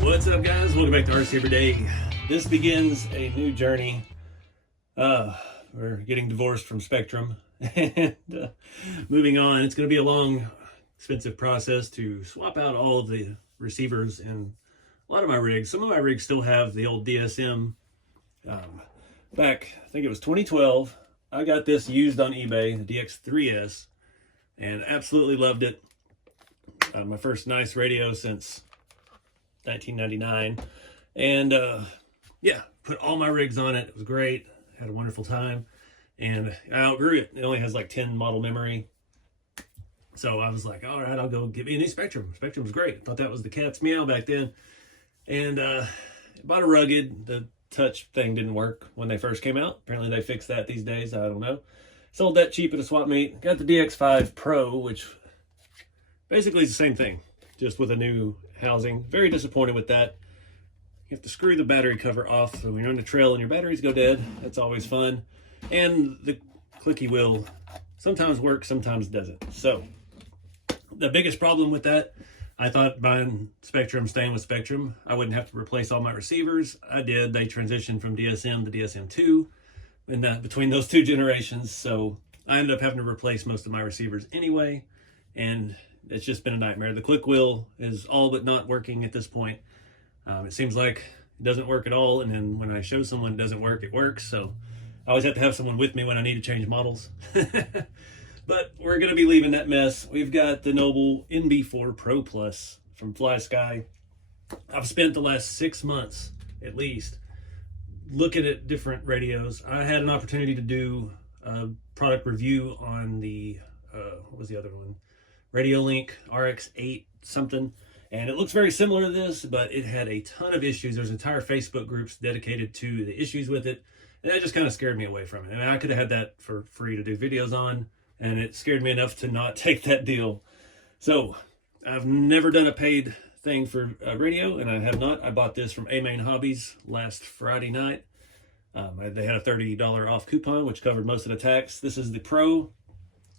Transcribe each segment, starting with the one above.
What's up, guys? Welcome back to RC Every Day. This begins a new journey. We're getting divorced from Spektrum and moving on. It's going to be a long, expensive process to swap out all of the receivers in a lot of my rigs. Some of my rigs still have the old DSM. Back, I think it was 2012, I got this used on eBay, the DX3S, and absolutely loved it. My first nice radio since 1999, and yeah, put all my rigs on it. It was great, had a wonderful time, and I outgrew it. It only has like 10 model memory, so I was like, all right, I'll go get me a new Spektrum. Spektrum was great. Thought that was the cat's meow back then. And bought a rugged. The touch thing didn't work when they first came out. Apparently they fixed that these days, I don't know. Sold that cheap at a swap meet. Got the DX5 Pro, which basically is the same thing, just with a new housing. Very disappointed with that. You have to screw the battery cover off so when you're on the trail and your batteries go dead. That's always fun. And the clicky wheel sometimes works, sometimes doesn't. So the biggest problem with that, I thought buying Spektrum, staying with Spektrum, I wouldn't have to replace all my receivers. I did. They transitioned from DSM to DSM2 in between those two generations. So I ended up having to replace most of my receivers anyway. And it's just been a nightmare. The click wheel is all but not working at this point. It seems like it doesn't work at all, and then when I show someone it doesn't work, it works. So I always have to have someone with me when I need to change models. But we're going to be leaving that mess. We've got the Noble NB4 Pro Plus from FlySky. I've spent the last 6 months, at least, looking at different radios. I had an opportunity to do a product review on the, what was the other one? RadioLink RX8 something, and it looks very similar to this, but it had a ton of issues. There's entire Facebook groups dedicated to the issues with it, and that just kind of scared me away from it. I mean, I could have had that for free to do videos on, and it scared me enough to not take that deal. So I've never done a paid thing for a radio, and I have not. I bought this from A Main Hobbies last Friday night. They had a $30 off coupon, which covered most of the tax. This is the Pro.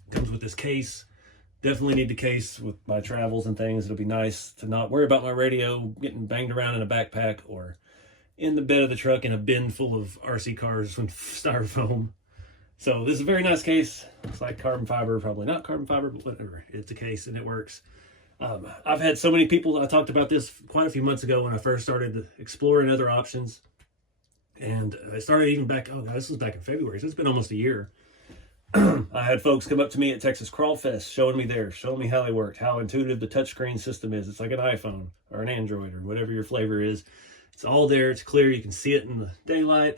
Comes with this case. Definitely need the case with my travels and things. It'll be nice to not worry about my radio getting banged around in a backpack or in the bed of the truck in a bin full of RC cars with styrofoam. So this is a very nice case. It's like carbon fiber, probably not carbon fiber, but whatever. It's a case and it works. I've had so many people, I talked about this quite a few months ago when I first started exploring other options. And I started even back, oh God, this was back in February, so it's been almost a year. I had folks come up to me at Texas Crawl Fest, showing me how they worked, how intuitive the touchscreen system is. It's like an iPhone or an Android or whatever your flavor is. It's all there. It's clear. You can see it in the daylight.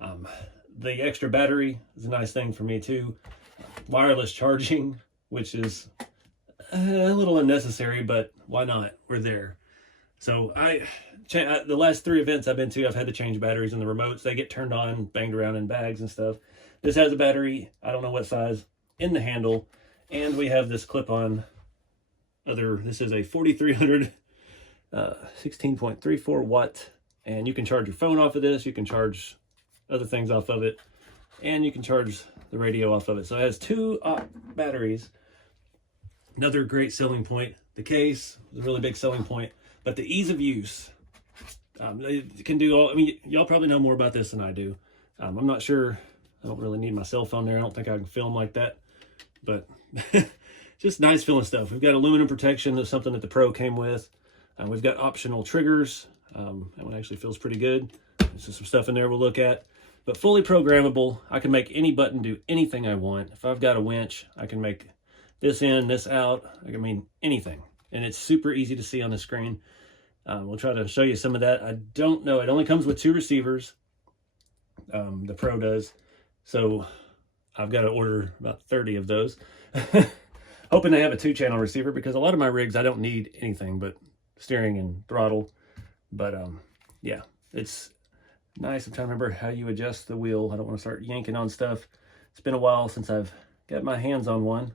The extra battery is a nice thing for me too. Wireless charging, which is a little unnecessary, but why not? We're there. So the last 3 events I've been to, I've had to change batteries in the remotes. They get turned on, banged around in bags and stuff. This has a battery, I don't know what size, in the handle. And we have this clip-on this is a 4300 16.34 watt. And you can charge your phone off of this. You can charge other things off of it. And you can charge the radio off of it. So it has 2 batteries. Another great selling point. The case is a really big selling point. But the ease of use. It can do all, I mean, y'all probably know more about this than I do. I'm not sure. I don't really need my cell phone there. I don't think I can film like that, but just nice feeling stuff. We've got aluminum protection. That's something that the Pro came with. We've got optional triggers. That one actually feels pretty good. There's just some stuff in there we'll look at, but fully programmable. I can make any button do anything I want. If I've got a winch, I can make this in, this out. I mean, anything. And it's super easy to see on the screen. We'll try to show you some of that. I don't know. It only comes with 2 receivers. The Pro does. So I've got to order about 30 of those. Hoping they have a 2-channel receiver, because a lot of my rigs, I don't need anything but steering and throttle. But yeah, it's nice. I'm trying to remember how you adjust the wheel. I don't want to start yanking on stuff. It's been a while since I've got my hands on one. I'm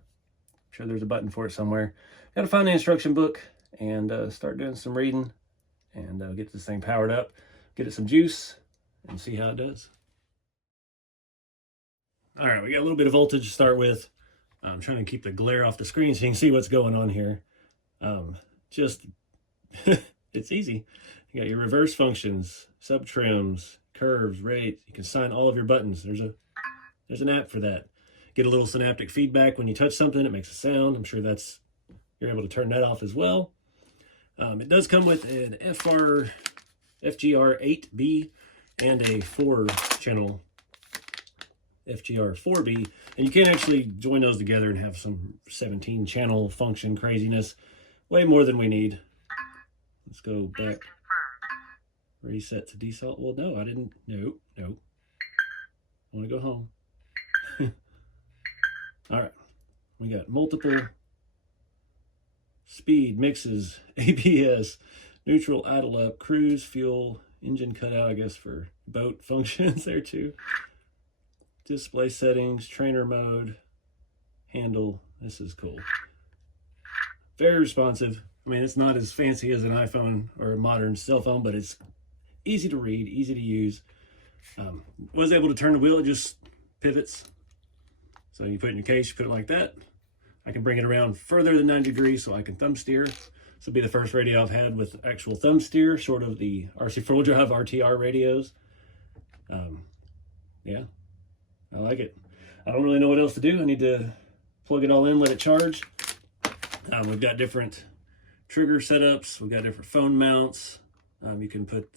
sure there's a button for it somewhere. Got to find the instruction book and start doing some reading and get this thing powered up, get it some juice, and see how it does. All right, we got a little bit of voltage to start with. I'm trying to keep the glare off the screen so you can see what's going on here. Just It's easy. You got your reverse functions, sub trims, curves, rates. You can assign all of your buttons. There's an app for that. Get a little synaptic feedback when you touch something. It makes a sound. I'm sure you're able to turn that off as well. It does come with an FGR8B and a 4-channel FGR4B, and you can actually join those together and have some 17-channel function craziness. Way more than we need. Let's go back. Reset to default. Well, no, I didn't. No. I want to go home. All right. We got multiple speed, mixes, ABS, neutral, idle up, cruise, fuel, engine cutout, I guess, for boat functions there too. Display settings, trainer mode, handle. This is cool. Very responsive. I mean, it's not as fancy as an iPhone or a modern cell phone, but it's easy to read, easy to use. Was able to turn the wheel, it just pivots. So you put it in your case, you put it like that. I can bring it around further than 90 degrees so I can thumb steer. This will be the first radio I've had with actual thumb steer, short of the RC 4-wheel drive RTR radios. Yeah, I like it. I don't really know what else to do. I need to plug it all in, let it charge. We've got different trigger setups. We've got different phone mounts. You can put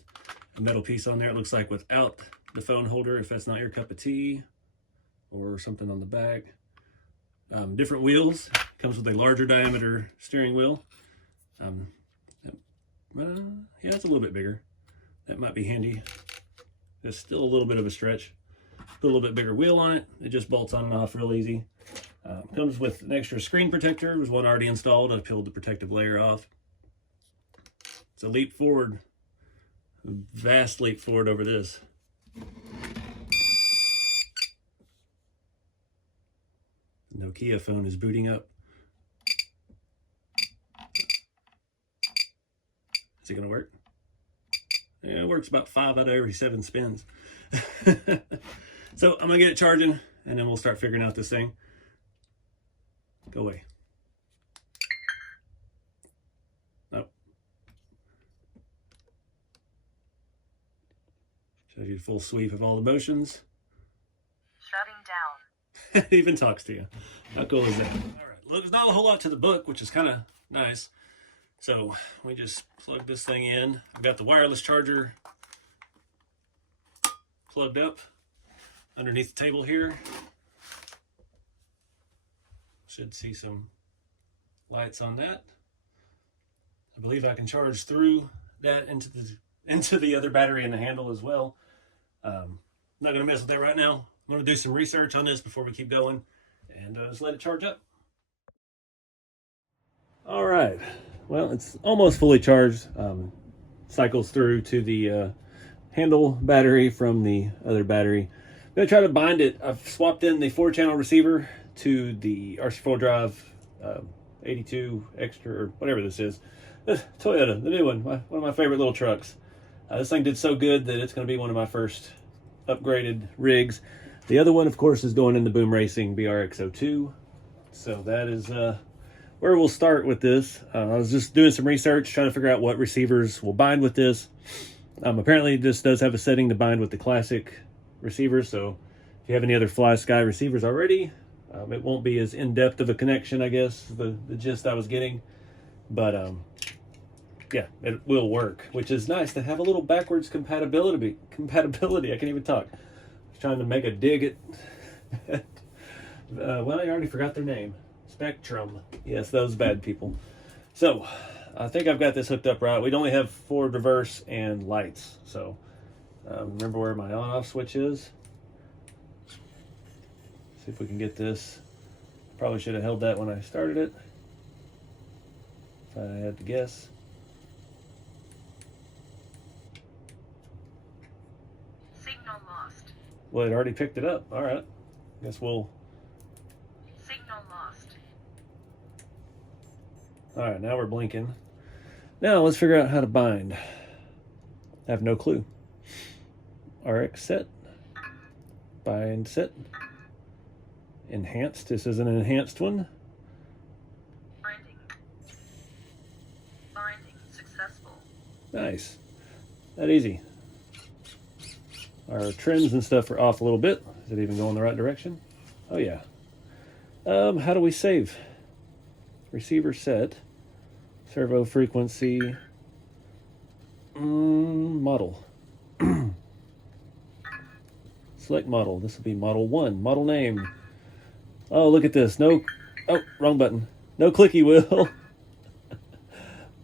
a metal piece on there, it looks like, without the phone holder if that's not your cup of tea, or something on the back. Different wheels. Comes with a larger diameter steering wheel. Yeah, it's a little bit bigger. That might be handy. It's still a little bit of a stretch. Put a little bit bigger wheel on it. It just bolts on and off real easy. Comes with an extra screen protector. There's one already installed. I peeled the protective layer off. It's a leap forward. A vast leap forward over this. Nokia phone is booting up. Is it going to work? Yeah, it works about 5 out of every 7 spins. So I'm going to get it charging, and then we'll start figuring out this thing. Go away. Nope. Shows you the full sweep of all the motions. Shutting down. It even talks to you. How cool is that? All right, well, there's not a whole lot to the book, which is kind of nice. So we just plug this thing in. I've got the wireless charger plugged up underneath the table here. Should see some lights on that. I believe I can charge through that into the other battery in the handle as well. I'm not going to mess with that right now. I'm going to do some research on this before we keep going, and just let it charge up. All right. Well, it's almost fully charged. Cycles through to the handle battery from the other battery. I'm going to try to bind it. I've swapped in the 4-channel receiver to the RC4 Drive 82 Extra, or whatever this is. Toyota, the new one of my favorite little trucks. This thing did so good that it's going to be one of my first upgraded rigs. The other one, of course, is going in the Boom Racing BRX02. So that is where we'll start with this. I was just doing some research, trying to figure out what receivers will bind with this. Apparently, this does have a setting to bind with the classic receivers. So if you have any other FlySky receivers already, it won't be as in-depth of a connection, I guess, the gist I was getting. But yeah, it will work, which is nice to have a little backwards compatibility. I can't even talk. I was trying to make a dig at well, I already forgot their name. Spektrum. Yes, those bad people. So I think I've got this hooked up right. We'd only have forward, reverse, and lights. So remember where my on-off switch is. See if we can get this. Probably should have held that when I started it, if I had to guess. Signal lost. Well, it already picked it up. All right. Guess we'll... Signal lost. All right, now we're blinking. Now let's figure out how to bind. I have no clue. RX set. Bind set. Enhanced. This is an enhanced one. Binding. Binding successful. Nice. That easy. Our trims and stuff are off a little bit. Is it even going the right direction? Oh yeah. How do we save? Receiver set. Servo frequency. Model. Select model. This will be model 1. Model name. Oh, look at this. No. Oh, wrong button. No clicky wheel.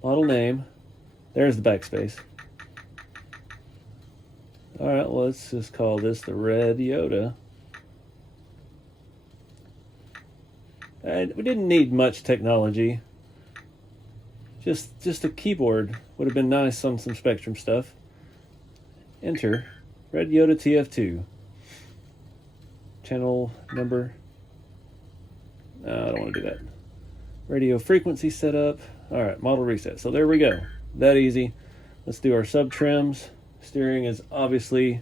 Model name. There's the backspace. All right, well, let's just call this the Red Yoda. And we didn't need much technology. Just a keyboard would have been nice on some Spektrum stuff. Enter. Red Yoda TF2. Channel number. No, I don't want to do that. Radio frequency setup. All right, model reset. So there we go. That easy. Let's do our sub trims. Steering is obviously.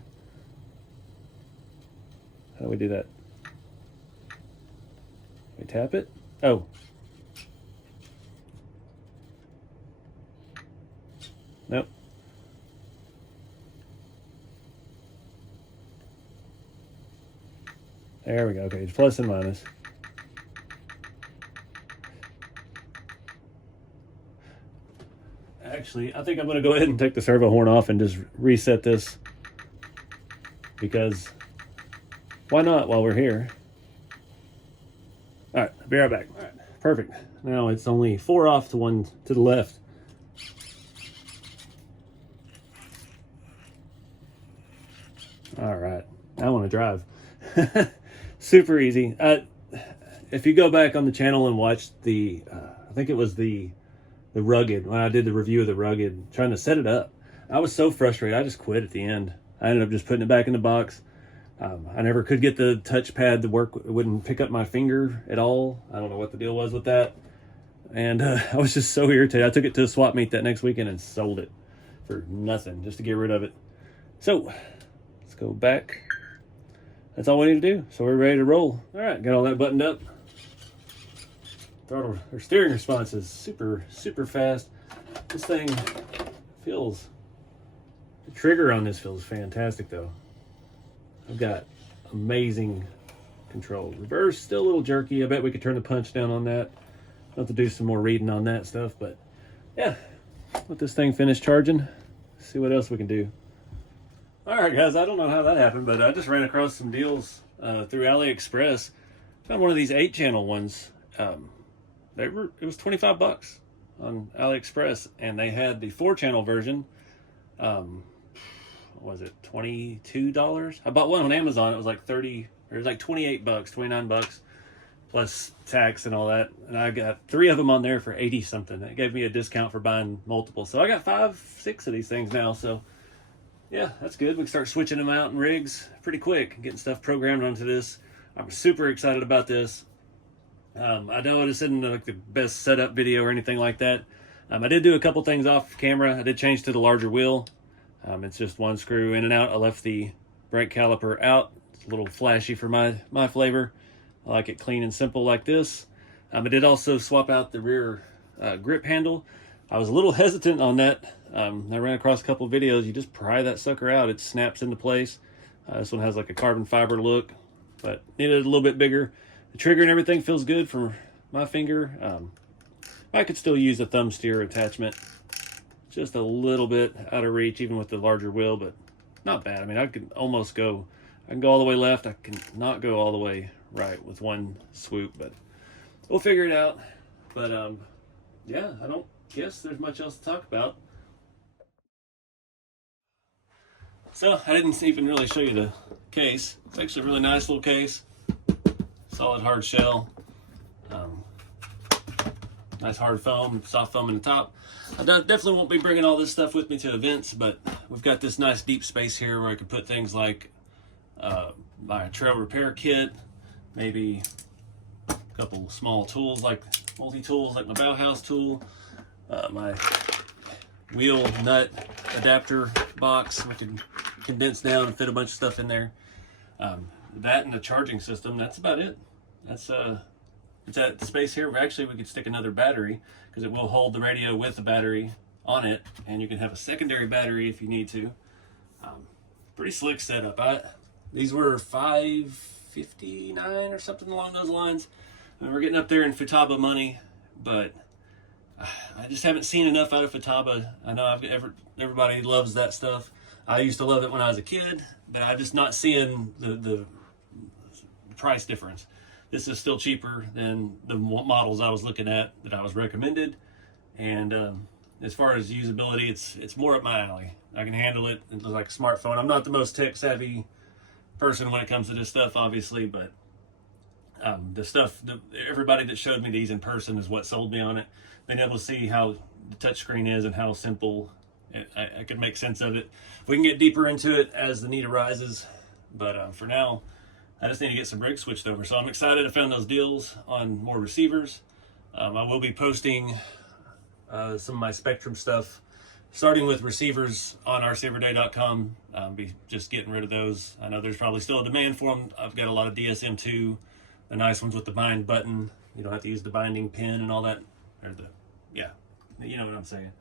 How do we do that? We tap it. Oh. Nope. There we go. Okay, it's plus and minus. Actually, I think I'm going to go ahead and take the servo horn off and just reset this. Because why not while we're here? All right, I'll be right back. All right, perfect. Now it's only 4 off to 1 to the left. All right, I want to drive. Super easy. If you go back on the channel and watch the, I think it was the Rugged, when I did the review of the Rugged, trying to set it up, I was so frustrated. I just quit at the end. I ended up just putting it back in the box. I never could get the touchpad to work. It wouldn't pick up my finger at all. I don't know what the deal was with that. And I was just so irritated. I took it to a swap meet that next weekend and sold it for nothing, just to get rid of it. So let's go back. That's all we need to do. So we're ready to roll. All right, got all that buttoned up. Throttle or steering response is super fast. This thing feels, the trigger on this feels fantastic though. I've got amazing control. Reverse still a little jerky. I bet we could turn the punch down on that. I'll have to do some more reading on that stuff, but yeah, let this thing finish charging. See what else we can do. All right, guys, I don't know how that happened, but I just ran across some deals through AliExpress. Found one of these 8-channel ones. It was 25 bucks on AliExpress, and they had the 4-channel version. What was it, $22? I bought one on Amazon. It was like 28 bucks, 29 bucks plus tax and all that. And I got 3 of them on there for 80 something. It gave me a discount for buying multiple. So I got 5, 6 of these things now. So yeah, that's good. We can start switching them out in rigs pretty quick, getting stuff programmed onto this. I'm super excited about this. I know this isn't like the best setup video or anything like that. I did do a couple things off camera. I did change to the larger wheel. It's just 1 screw in and out. I left the brake caliper out. It's a little flashy for my flavor. I like it clean and simple like this. I did also swap out the rear grip handle. I was a little hesitant on that. I ran across a couple of videos. You just pry that sucker out. It snaps into place. This one has like a carbon fiber look, but needed a little bit bigger. The trigger and everything feels good for my finger. I could still use a thumb steer attachment. Just a little bit out of reach, even with the larger wheel, but not bad. I mean, I can almost go, I can go all the way left. I can not go all the way right with 1 swoop, but we'll figure it out. But yeah, I don't guess there's much else to talk about. So I didn't even really show you the case. It's actually a really nice little case. Solid hard shell. Nice hard foam, soft foam in the top. I definitely won't be bringing all this stuff with me to events, but we've got this nice deep space here where I could put things like my trail repair kit, maybe a couple small tools like multi-tools like my Bauhaus tool, my wheel nut adapter box. We can condense down and fit a bunch of stuff in there. That and the charging system, that's about it. That's it's at the space here. Actually, we could stick another battery because it will hold the radio with the battery on it, and you can have a secondary battery if you need to. Pretty slick setup. These were $559 or something along those lines. I mean, we're getting up there in Futaba money, but I just haven't seen enough out of Futaba. I know everybody loves that stuff. I used to love it when I was a kid, but I'm just not seeing the price difference. This is still cheaper than the models I was looking at that I was recommended, and as far as usability, it's more up my alley. I can handle it. It's like a smartphone. I'm not the most tech savvy person when it comes to this stuff, obviously, but everybody that showed me these in person is what sold me on it. Being able to see how the touchscreen is and how simple I could make sense of it. We can get deeper into it as the need arises, but for now, I just need to get some rigs switched over. So I'm excited I found those deals on more receivers. I will be posting some of my Spektrum stuff, starting with receivers on rceiverday.com. Be just getting rid of those. I know there's probably still a demand for them. I've got a lot of DSM2, the nice ones with the bind button. You don't have to use the binding pin and all that. Yeah, you know what I'm saying.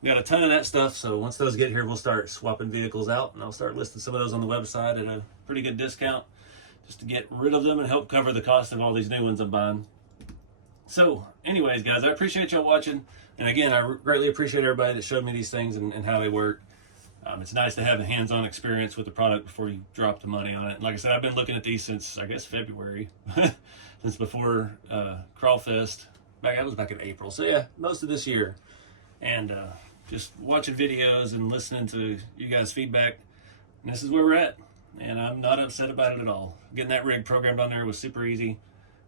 We got a ton of that stuff, so once those get here, we'll start swapping vehicles out, and I'll start listing some of those on the website at a pretty good discount, just to get rid of them and help cover the cost of all these new ones I'm buying. So anyways, guys, I appreciate y'all watching. And again, I greatly appreciate everybody that showed me these things and how they work. It's nice to have a hands-on experience with the product before you drop the money on it. And like I said, I've been looking at these since, I guess, February, since before Crawfest. That was back in April. So yeah, most of this year. And just watching videos and listening to you guys' feedback. And this is where we're at. And I'm not upset about it at all. Getting that rig programmed on there was super easy.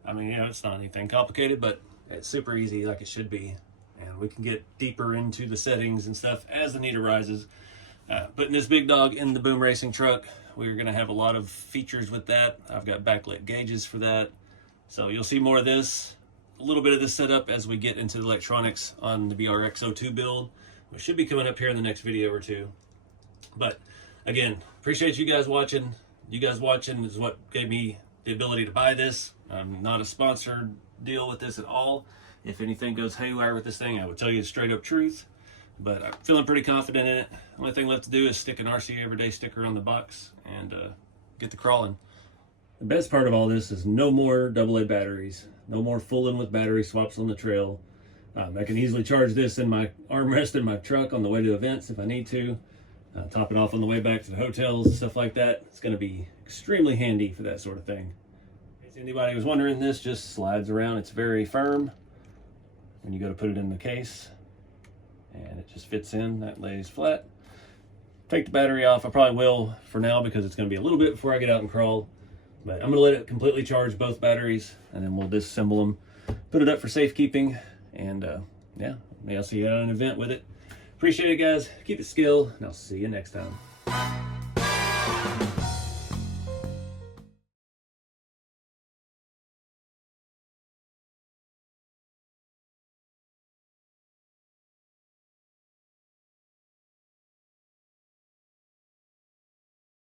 I mean, you know, it's not anything complicated, but it's super easy like it should be. And we can get deeper into the settings and stuff as the need arises. Putting this big dog in the boom racing truck, we're going to have a lot of features with that. I've got backlit gauges for that. So you'll see more of this, a little bit of this setup as we get into the electronics on the BRX02 build, which should be coming up here in the next video or two. But again, appreciate you guys watching. You guys watching is what gave me the ability to buy this. I'm not a sponsored deal with this at all. If anything goes haywire with this thing, I would tell you the straight up truth. But I'm feeling pretty confident in it. Only thing left to do is stick an RC Everyday sticker on the box and get the crawling. The best part of all this is no more AA batteries. No more fooling with battery swaps on the trail. I can easily charge this in my armrest in my truck on the way to events if I need to. Top it off on the way back to the hotels, stuff like that. It's going to be extremely handy for that sort of thing. If anybody was wondering, this just slides around. It's very firm when you go to put it in the case, and it just fits in. That lays flat. Take the battery off. I probably will for now because it's going to be a little bit before I get out and crawl, but I'm going to let it completely charge both batteries, and then we'll disassemble them, put it up for safekeeping, and yeah, maybe I'll see you at an event with it. Appreciate it, guys. Keep it skill, and I'll see you next time.